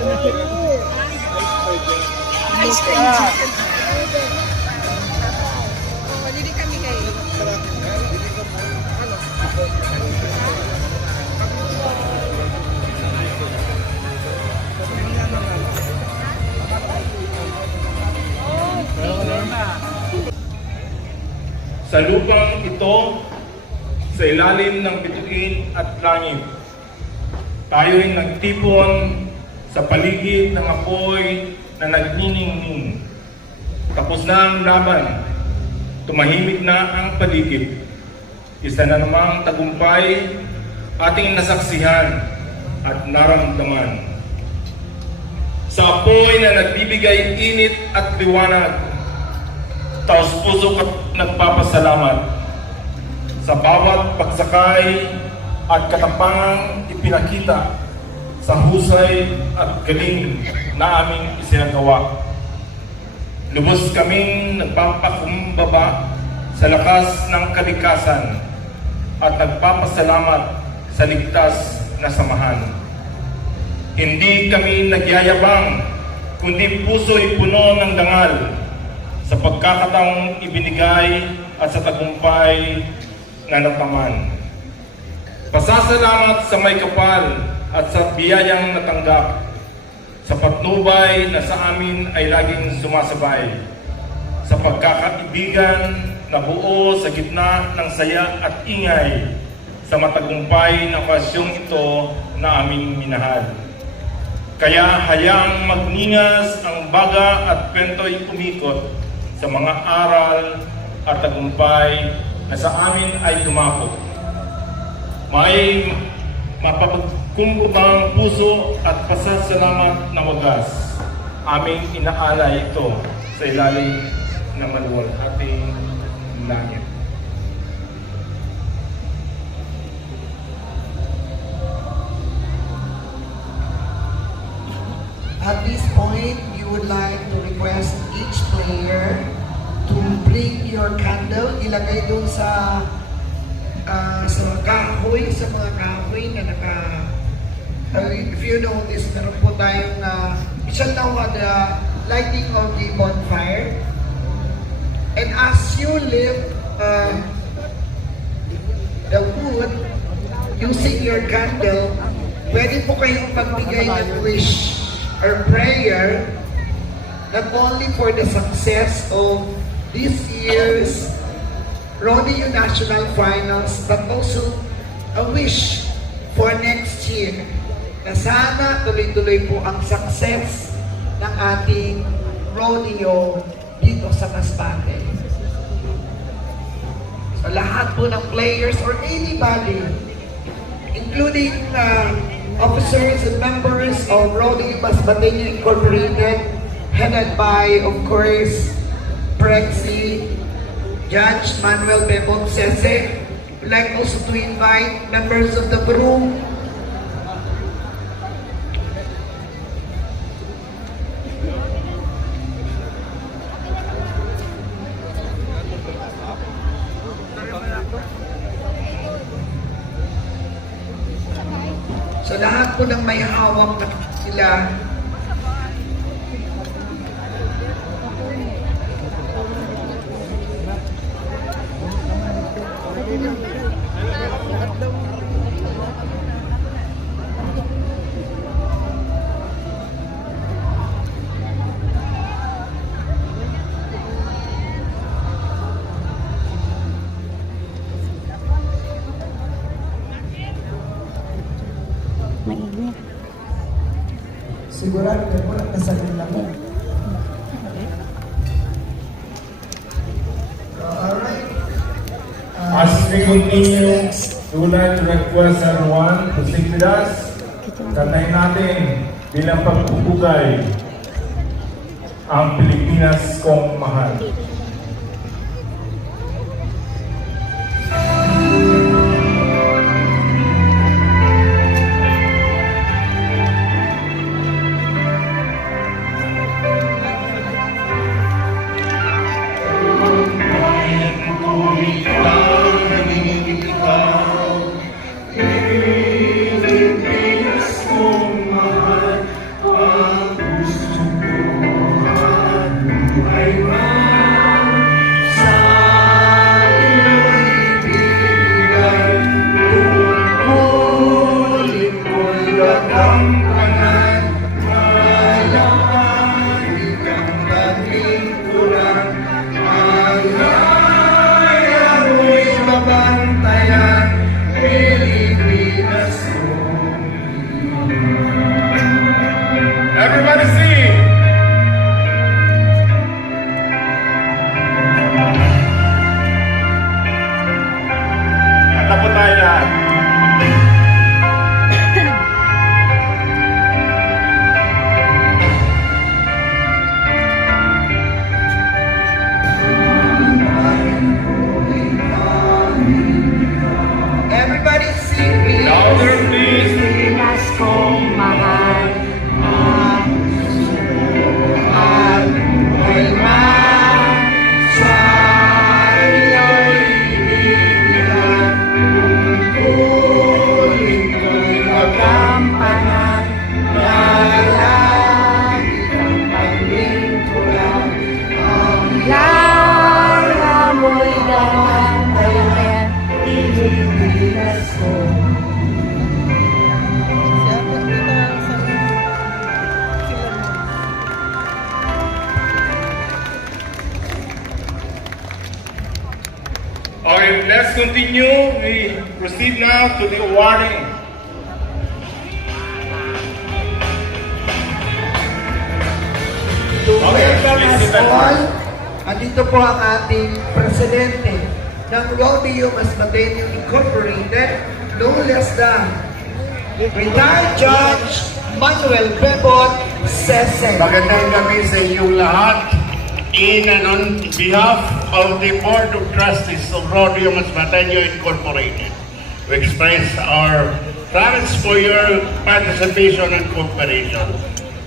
Ice cream chicken. Hindi kami kayo. Sa lupang ito, sa ilalim ng bituin at langit, tayo'y nagtipon sa paligid ng apoy na nagniningning. Tapos na ang laban, tumahimik na ang paligid. Isa na namang tagumpay ating nasaksihan at naramdaman. Sa apoy na nagbibigay init at liwanag, taos puso at nagpapasalamat sa bawat pagsakay at katapangang ipinakita sa husay at galing na aming isinagawa. Lubos kaming nagpapakumbaba sa lakas ng kalikasan at nagpapasalamat sa ligtas na samahan. Hindi kami nagyayabang, kundi puso'y puno ng dangal sa pagkakataong ibinigay at sa tagumpay na nataman. Pasasalamat sa may kapal at sa biyayang natanggap, sa patnubay na sa amin ay laging sumasabay, sa pagkakaibigan na buo sa gitna ng saya at ingay, sa matagumpay na pasyong ito na aming minahal. Kaya hayaang magningas ang baga at kwento'y umikot sa mga aral at tagumpay na sa amin ay tumapok. May mapapagkumbang puso at pasasalamat na wagas. Aming inaalay ito sa ilalim ng maluwalhating langit. At this point, you would like to request each player to bring your candle, ilagay doon sa kahoy, sa mga kahoy na if you notice, meron po tayong we shall now have the lighting of the bonfire. And as you lift the wood using your candle, pwede po kayong magbigay ng wish or prayer, not only for the success of this year's Rodeo National Finals, but also a wish for next year, na sana tuloy-tuloy po ang success ng ating rodeo dito sa Masbate. So lahat po ng players or anybody, including officers and members of Rodeo Masbateño Incorporated, headed by, of course, Prexy, Judge Manuel Bebon Sese. We'd like also to invite members of the group, so lahat po ng may hawak na sila. Mainit. Sigurado na po nasa lang mo. Alright. As we continue, we would like to request everyone to sing with us. Kantahin natin bilang pagpupugay ang Pilipinas kong mahal. Let's continue. We proceed now to the awarding. To Okay, welcome please us sit back. all, andito po ang ating presidente ng Rodeo Masbateño Incorporated, no less than retired Judge Manuel Bebot Sesen. Magandang gabi sa inyong lahat. In and on behalf of the Board of Trustees of Rodeo Masbateño Incorporated, we express our thanks for your participation and cooperation.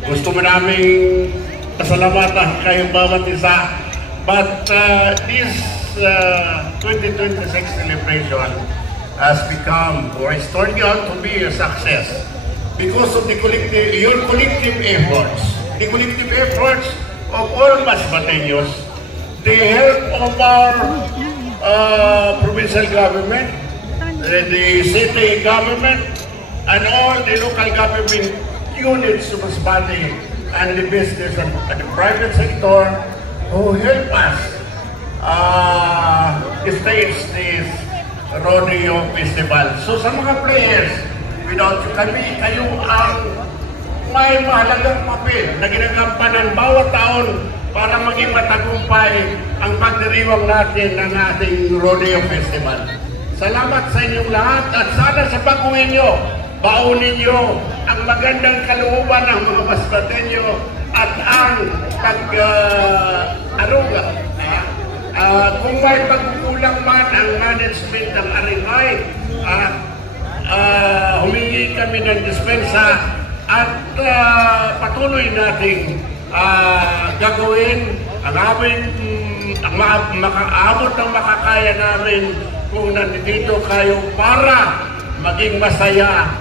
Gusto mo naming pasalamatan kayong bawat isa. But this 2026 celebration has become or is turning out to be a success because of your collective efforts. The collective efforts of all Masbateños, the help of our provincial government, the city government, and all the local government units of Masbate and the business and the private sector who help us stage this rodeo festival. So sa mga players, without kayo ang may mahalagang papel na ginagampanan bawat taon para maging matagumpay ang pagdiriwang natin ng ating rodeo festival. Salamat sa inyong lahat at sana sa pag-uwi nyo, baunin nyo ang magandang kalooban ng mga Masbateño at ang pag-aruga. Kung may pagkukulang man ang management ng Arengay, humingi kami ng dispensa at patuloy nating gagawin ang makaabot ng makakaya namin kung nandito kayo para maging masaya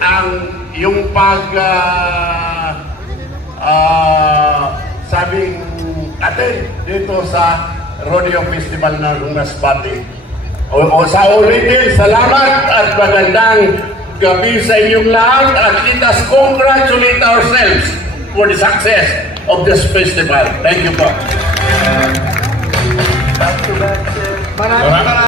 ang yung sabing atin dito sa Rodeo Festival ng Masbate. O sa ulitin, salamat at magandang gabi sa inyong lahat at let us congratulate ourselves for the success of this festival. Thank you po. Maraming